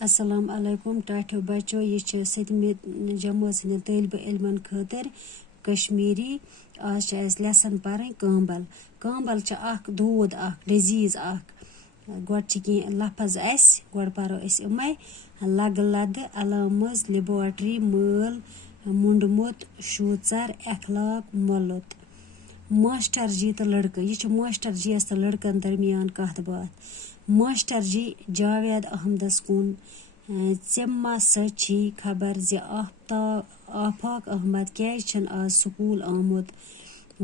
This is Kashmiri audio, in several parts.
अस्सलाम अलैकुम टाठियो बच्चो ये सतमी जमात हंद तलब इलमन खतर कश्मीरी आज लेसन पारन कांबल कांबल दूध डिजीज गोड लफज गोड पारो इमे लग लद अलामज लेबोरेटरी मल मुंडमुत शूचर अखलाक मोलत मास्टर जी तो लड़का यह मास्टर जी तो लड़कन दरमियान कत बात मास्टर जी जावेद अहमदस कुन मा सची खबर जे आफाक अहमद क्या आज स्कूल आमुत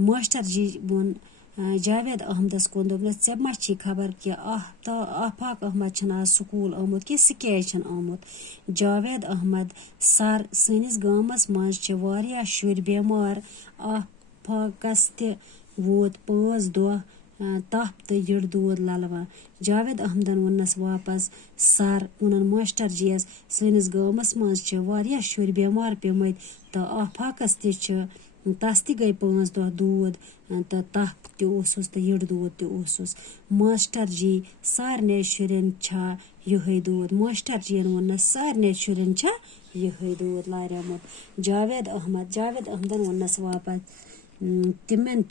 मास्टर जी वोन जावेद अहमदस कुन दोपनस मा खबर कि आफाक अहमद आज स्कूल आमुत कि सह क्या आमुत जावेद अहमद सर सनिस गामस मज वारिया शुर बेमार आफाकस ते वोत 5 दह तप तो यड़ दूध ललवा जावेद अहमदन वोनस वापस सर वोन मास्टर जी सनिस गामस मज वारिया शुर बेमार पेमत तो आफाकस तस ते गई 5 दह दूध तो तप तोस तो यड़ दूध तोस मास्टर जी सारे शुरन यह दूध मास्टर जी वोनस सारे शुरन यह दूध लारियामुत जावेद अहमदन वोनस वापस तिमन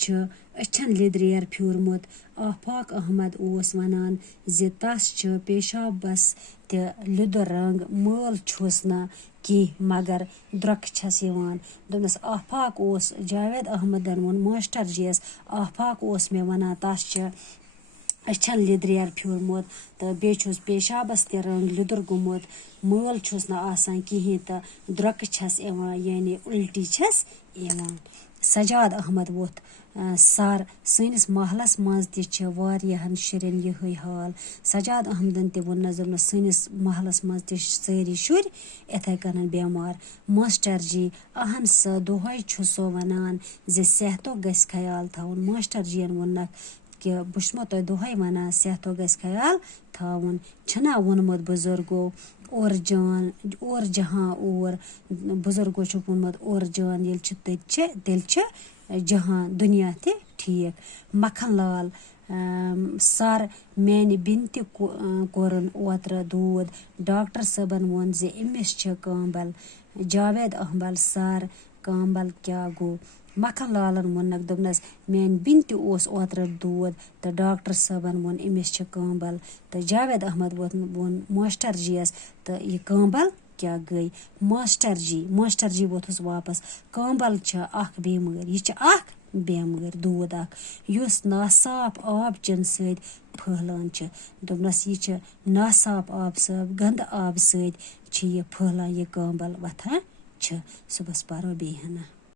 अछन लिद्रियर फ्यूरमुत आफाक अहमद वनान जे तस पेशाबस ते लिदुर रंग मल छुस न कह मगर द्रक छस यवान दोपनस आफाक जावेद अहमदन वोन मास्टर जी आफाक मे वनान तस अछन लिद्रियर फ्यूरमुत तो बेछुस पेशाबस ते रंग लिदुर गुमुत मल छुस न आसान कहीं तो द्रक छस यवान यानी उल्टी छस यवान सजाद अहमद वोथ सर सनिस महलस मज तहन शुरन यह हाल सजाद अहमदन ते वोनस सनिस महलस मज सारी शुर इथे कन बेमार मास्टर जी अहन स दोहे सो वनान जे सेहतो गस ख्याल थवन मास्टर जी वोनक कि बो तुह दोहे वनान सेहतो गस ख्याल थवन छना वोनमुत बुजुर्गो और जान और जहाँ और बुजुर्गो वोनमुत और जान ये तेल जहाँ दुनिया ते ठीक मखन लाल सर मेन बिन कोरन ओत्र दूध डॉक्टर सबन वोन जे इमिस कांबल जावेद अहमद सर कांबल क्या गो मखन लालन वोनक दोपनस मेन बिन ओत्र दूध तो डॉक्टर सबन वोन इमिस कांबल तो जावेद अहमद वोन मास्टर जी तो यह कांबल क्या गई मास्टर जी वोथुस वापस कांबल बेमार यह बेमार दूध युस नासाफ आब चन सद फहलान दोपनस यह नासाफ आब सब गंद आब सद यह फहलान यह कांबल वथान सुबस पारो बेहना।